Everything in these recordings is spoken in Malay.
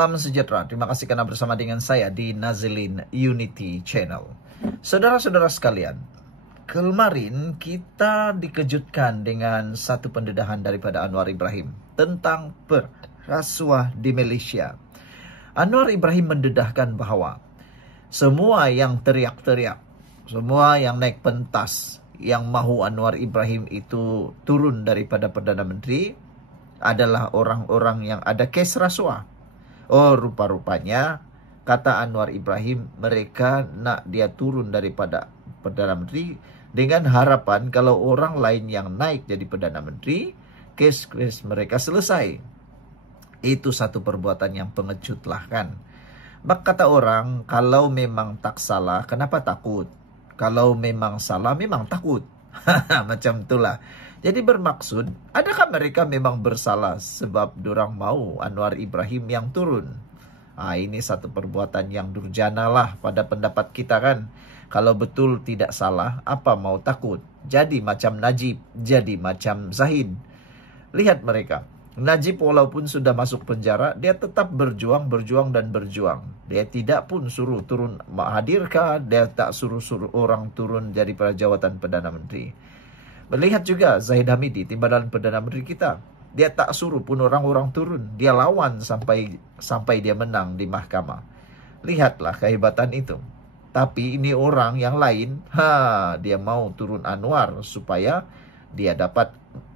Salam sejahtera. Terima kasih karena bersama dengan saya di Nazilin Unity Channel. Saudara-saudara sekalian, kemarin kita dikejutkan dengan satu pendedahan daripada Anwar Ibrahim tentang perasuah di Malaysia. Anwar Ibrahim mendedahkan bahwa semua yang teriak-teriak, semua yang naik pentas, yang mahu Anwar Ibrahim itu turun daripada Perdana Menteri adalah orang-orang yang ada kes rasuah. Oh, rupa-rupanya, kata Anwar Ibrahim, mereka nak dia turun daripada Perdana Menteri dengan harapan kalau orang lain yang naik jadi Perdana Menteri, kes-kes mereka selesai. Itu satu perbuatan yang pengecut lah kan. Maka kata orang, kalau memang tak salah, kenapa takut? Kalau memang salah, memang takut. Macam itulah. Jadi bermaksud, adakah mereka memang bersalah sebab dorang mau Anwar Ibrahim yang turun? Ini satu perbuatan yang durjana lah pada pendapat kita kan. Kalau betul tidak salah, apa mau takut? Jadi macam Najib, jadi macam Zahid. Lihat mereka. Najib walaupun sudah masuk penjara, dia tetap berjuang. Dia tidak pun suruh turun hadirkah, dia tak suruh orang turun jadi pada jawatan Perdana Menteri. Melihat juga Zahid Hamidi, timbalan Perdana Menteri kita. Dia tak suruh pun orang-orang turun. Dia lawan sampai dia menang di mahkamah. Lihatlah kehebatan itu. Tapi ini orang yang lain, dia mau turun Anwar supaya dia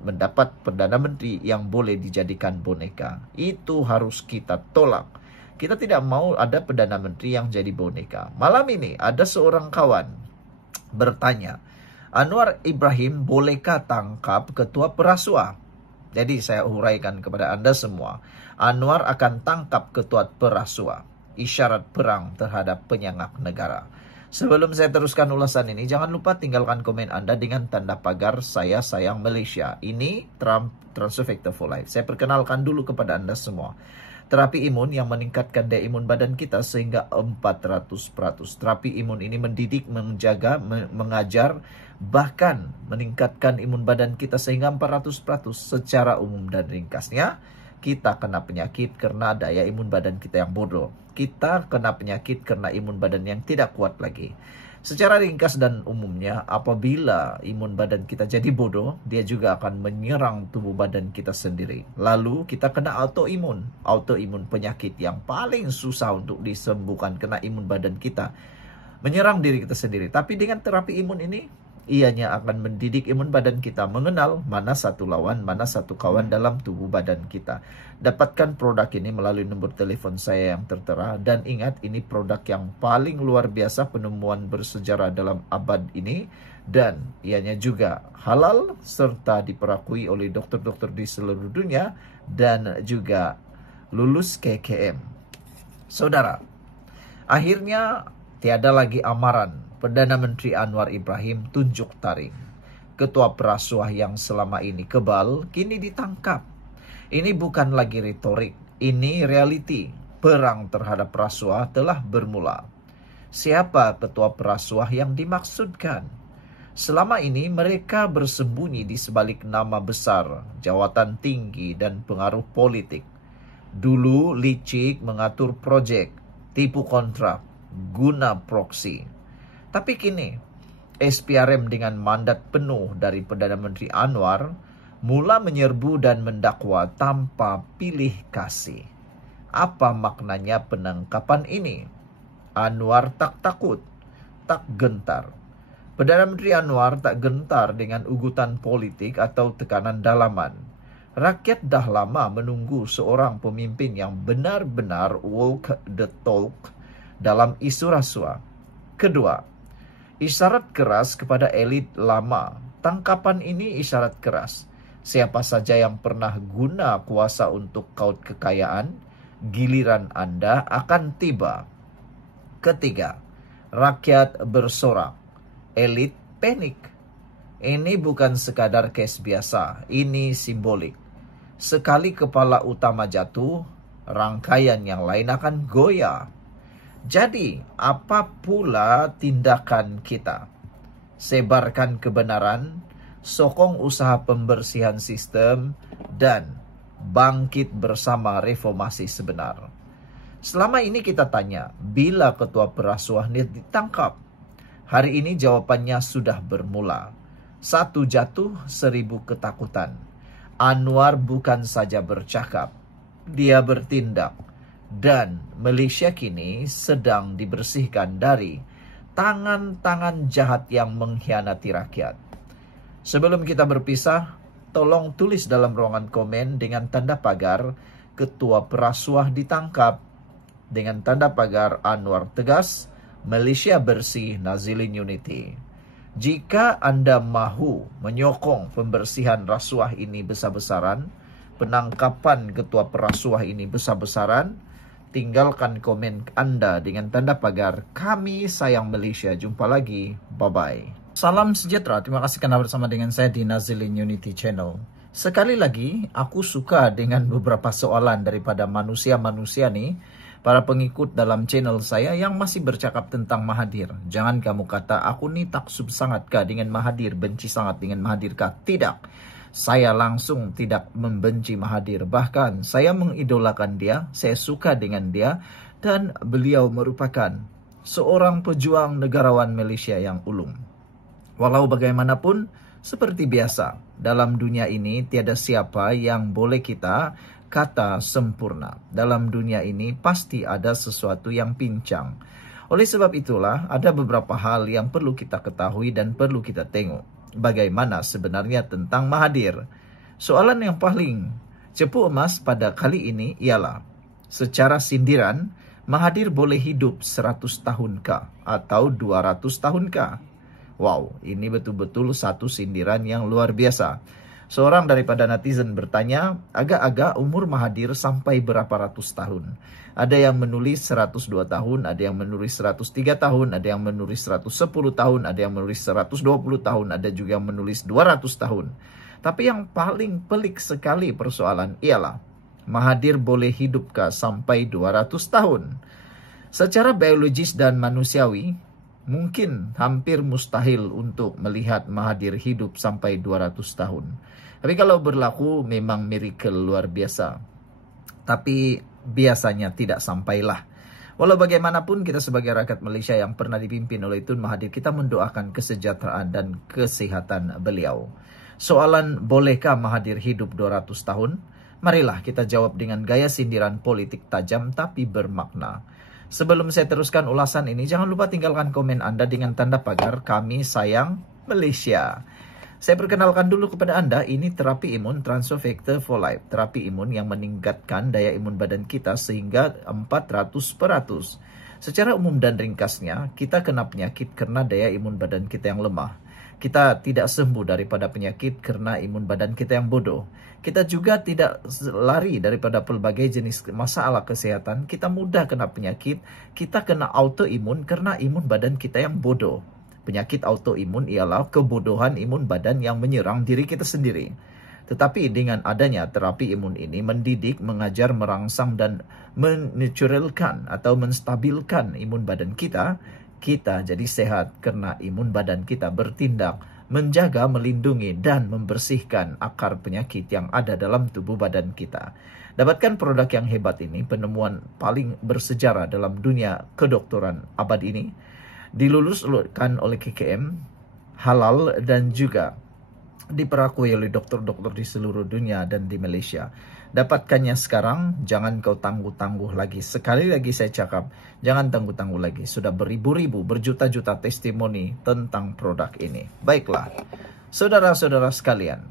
mendapat Perdana Menteri yang boleh dijadikan boneka. Itu harus kita tolak. Kita tidak mau ada Perdana Menteri yang jadi boneka. Malam ini ada seorang kawan bertanya, Anwar Ibrahim bolehkah tangkap ketua perasuah? Jadi saya uraikan kepada Anda semua. Anwar akan tangkap ketua perasuah. Isyarat perang terhadap penyangak negara. Sebelum saya teruskan ulasan ini, jangan lupa tinggalkan komen Anda dengan tanda pagar saya sayang Malaysia. Ini Trump Transfer Factor for Life. Saya perkenalkan dulu kepada Anda semua. Terapi imun yang meningkatkan daya imun badan kita sehingga 400%. Terapi imun ini mendidik, menjaga, mengajar, bahkan meningkatkan imun badan kita sehingga 400%. Secara umum dan ringkasnya, kita kena penyakit karena daya imun badan kita yang bodoh. Kita kena penyakit karena imun badan yang tidak kuat lagi. Secara ringkas dan umumnya, apabila imun badan kita jadi bodoh, dia juga akan menyerang tubuh badan kita sendiri. Lalu kita kena autoimun. Autoimun penyakit yang paling susah untuk disembuhkan, kena imun badan kita menyerang diri kita sendiri. Tapi dengan terapi imun ini, ianya akan mendidik imun badan kita mengenal mana satu lawan, mana satu kawan dalam tubuh badan kita. Dapatkan produk ini melalui nombor telepon saya yang tertera. Dan ingat, ini produk yang paling luar biasa, penemuan bersejarah dalam abad ini. Dan ianya juga halal serta diperakui oleh dokter-dokter di seluruh dunia. Dan juga lulus KKM. Saudara, akhirnya tiada lagi amaran Perdana Menteri Anwar Ibrahim tunjuk taring. Ketua perasuah yang selama ini kebal, kini ditangkap. Ini bukan lagi retorik, ini reality. Perang terhadap rasuah telah bermula. Siapa ketua perasuah yang dimaksudkan? Selama ini mereka bersembunyi di sebalik nama besar, jawatan tinggi dan pengaruh politik. Dulu licik mengatur proyek, tipu kontrak, guna proksi. Tapi kini, SPRM dengan mandat penuh dari Perdana Menteri Anwar mula menyerbu dan mendakwa tanpa pilih kasih. Apa maknanya penangkapan ini? Anwar tak takut, tak gentar. Perdana Menteri Anwar tak gentar dengan ugutan politik atau tekanan dalaman. Rakyat dah lama menunggu seorang pemimpin yang benar-benar walk the talk dalam isu rasuah. Kedua, isyarat keras kepada elit lama. Tangkapan ini isyarat keras. Siapa saja yang pernah guna kuasa untuk kaut kekayaan, giliran Anda akan tiba. Ketiga, rakyat bersorak. Elit panik. Ini bukan sekadar kes biasa, ini simbolik. Sekali kepala utama jatuh, rangkaian yang lain akan goyah. Jadi, apa pula tindakan kita? Sebarkan kebenaran, sokong usaha pembersihan sistem, dan bangkit bersama reformasi sebenar. Selama ini kita tanya, bila ketua perasuah ini ditangkap? Hari ini jawabannya sudah bermula. Satu jatuh, 1000 ketakutan. Anwar bukan saja bercakap, dia bertindak. Dan Malaysia kini sedang dibersihkan dari tangan-tangan jahat yang mengkhianati rakyat. Sebelum kita berpisah, tolong tulis dalam ruangan komen dengan tanda pagar ketua perasuah ditangkap, dengan tanda pagar Anwar tegas, Malaysia bersih, Nazilin Unity. Jika Anda mahu menyokong pembersihan rasuah ini besar-besaran, penangkapan ketua perasuah ini besar-besaran, tinggalkan komen Anda dengan tanda pagar Kami Sayang Malaysia. Jumpa lagi. Bye-bye. Salam sejahtera. Terima kasih karena bersama dengan saya di Nazilin Unity Channel. Sekali lagi, aku suka dengan beberapa soalan daripada manusia-manusia nih, para pengikut dalam channel saya yang masih bercakap tentang Mahathir. Jangan kamu kata, aku nih taksub sangat kah dengan Mahathir, benci sangat dengan Mahathir kah? Tidak. Saya langsung tidak membenci Mahathir. Bahkan saya mengidolakan dia, saya suka dengan dia, dan beliau merupakan seorang pejuang negarawan Malaysia yang ulung. Walau bagaimanapun, seperti biasa, dalam dunia ini tiada siapa yang boleh kita kata sempurna. Dalam dunia ini pasti ada sesuatu yang pincang. Oleh sebab itulah ada beberapa hal yang perlu kita ketahui dan perlu kita tengok. Bagaimana sebenarnya tentang Mahathir? Soalan yang paling cepu emas pada kali ini ialah, secara sindiran, Mahathir boleh hidup 100 tahunkah atau 200 tahunkah? Wow, ini betul-betul satu sindiran yang luar biasa. Seorang daripada netizen bertanya, agak-agak umur Mahathir sampai berapa ratus tahun? Ada yang menulis 102 tahun, ada yang menulis 103 tahun, ada yang menulis 110 tahun, ada yang menulis 120 tahun, ada juga yang menulis 200 tahun. Tapi yang paling pelik sekali persoalan ialah, Mahathir boleh hidupkah sampai 200 tahun? Secara biologis dan manusiawi, mungkin hampir mustahil untuk melihat Mahathir hidup sampai 200 tahun. Tapi kalau berlaku memang miracle luar biasa. Tapi biasanya tidak sampailah. Walau bagaimanapun kita sebagai rakyat Malaysia yang pernah dipimpin oleh Tun Mahathir, kita mendoakan kesejahteraan dan kesehatan beliau. Soalan bolehkah Mahathir hidup 200 tahun? Marilah kita jawab dengan gaya sindiran politik tajam tapi bermakna. Sebelum saya teruskan ulasan ini, jangan lupa tinggalkan komen Anda dengan tanda pagar Kami Sayang Malaysia. Saya perkenalkan dulu kepada Anda, ini terapi imun Transfer Factor for Life. Terapi imun yang meningkatkan daya imun badan kita sehingga 400%. Secara umum dan ringkasnya, kita kena penyakit karena daya imun badan kita yang lemah. Kita tidak sembuh daripada penyakit karena imun badan kita yang bodoh. Kita juga tidak lari daripada pelbagai jenis masalah kesehatan. Kita mudah kena penyakit. Kita kena autoimun karena imun badan kita yang bodoh. Penyakit autoimun ialah kebodohan imun badan yang menyerang diri kita sendiri. Tetapi dengan adanya terapi imun ini mendidik, mengajar, merangsang dan menaturalkan atau menstabilkan imun badan kita, kita jadi sehat karena imun badan kita bertindak, menjaga, melindungi dan membersihkan akar penyakit yang ada dalam tubuh badan kita. Dapatkan produk yang hebat ini, penemuan paling bersejarah dalam dunia kedokteran abad ini. Diluluskan oleh KKM, halal dan juga diperakui oleh dokter-dokter di seluruh dunia dan di Malaysia. Dapatkannya sekarang, jangan kau tangguh-tangguh lagi. Sekali lagi saya cakap, jangan tangguh-tangguh lagi. Sudah beribu-ribu, berjuta-juta testimoni tentang produk ini. Baiklah, saudara-saudara sekalian,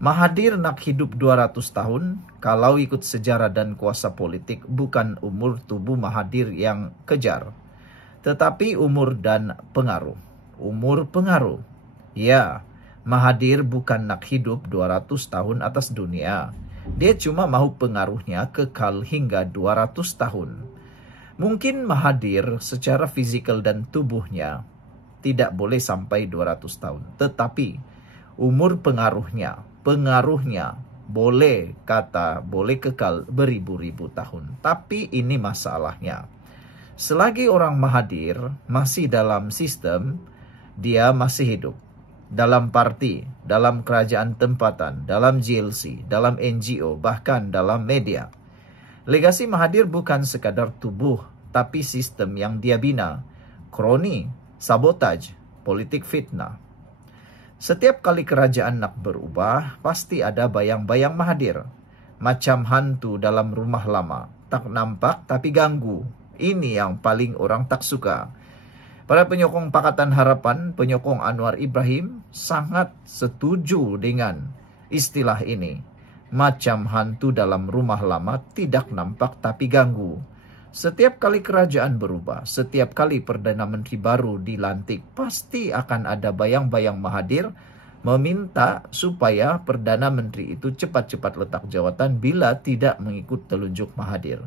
Mahathir nak hidup 200 tahun, kalau ikut sejarah dan kuasa politik, bukan umur tubuh Mahathir yang kejar, tetapi umur dan pengaruh. Umur pengaruh. Ya, Mahathir bukan nak hidup 200 tahun atas dunia. Dia cuma mahu pengaruhnya kekal hingga 200 tahun. Mungkin Mahathir secara fizikal dan tubuhnya tidak boleh sampai 200 tahun. Tetapi umur pengaruhnya boleh kekal beribu-ribu tahun. Tapi ini masalahnya. Selagi orang Mahathir masih dalam sistem, dia masih hidup. Dalam parti, dalam kerajaan tempatan, dalam GLC, dalam NGO, bahkan dalam media. Legasi Mahathir bukan sekadar tubuh, tapi sistem yang dia bina. Kroni, sabotaj, politik fitnah. Setiap kali kerajaan nak berubah, pasti ada bayang-bayang Mahathir. Macam hantu dalam rumah lama. Tak nampak tapi ganggu. Ini yang paling orang tak suka. Para penyokong Pakatan Harapan, penyokong Anwar Ibrahim sangat setuju dengan istilah ini. Macam hantu dalam rumah lama, tidak nampak tapi ganggu. Setiap kali kerajaan berubah, setiap kali Perdana Menteri baru dilantik, pasti akan ada bayang-bayang Mahathir meminta supaya Perdana Menteri itu cepat-cepat letak jawatan bila tidak mengikut telunjuk Mahathir.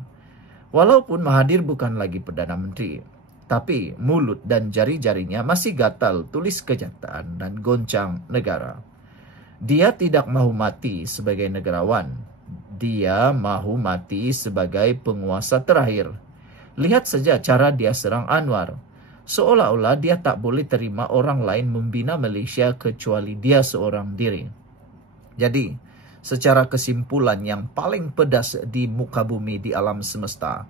Walaupun Mahathir bukan lagi Perdana Menteri, tapi mulut dan jari-jarinya masih gatal tulis kenyataan dan goncang negara. Dia tidak mahu mati sebagai negarawan. Dia mahu mati sebagai penguasa terakhir. Lihat saja cara dia serang Anwar. Seolah-olah dia tak boleh terima orang lain membina Malaysia kecuali dia seorang diri. Jadi, secara kesimpulan yang paling pedas di muka bumi di alam semesta,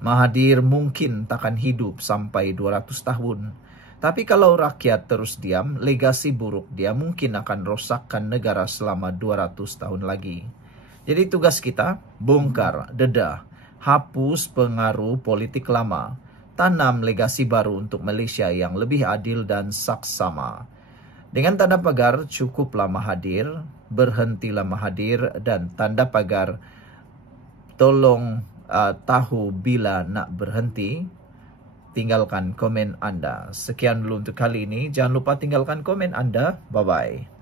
Mahathir mungkin takkan hidup sampai 200 tahun. Tapi kalau rakyat terus diam, legasi buruk dia mungkin akan rosakkan negara selama 200 tahun lagi. Jadi tugas kita, bongkar, dedah, hapus pengaruh politik lama, tanam legasi baru untuk Malaysia yang lebih adil dan saksama. Dengan tanda pagar, cukuplah Mahathir, berhentilah Mahathir, dan tanda pagar, tolong tahu bila nak berhenti. Tinggalkan komen Anda. Sekian dulu untuk kali ini. Jangan lupa tinggalkan komen Anda. Bye-bye.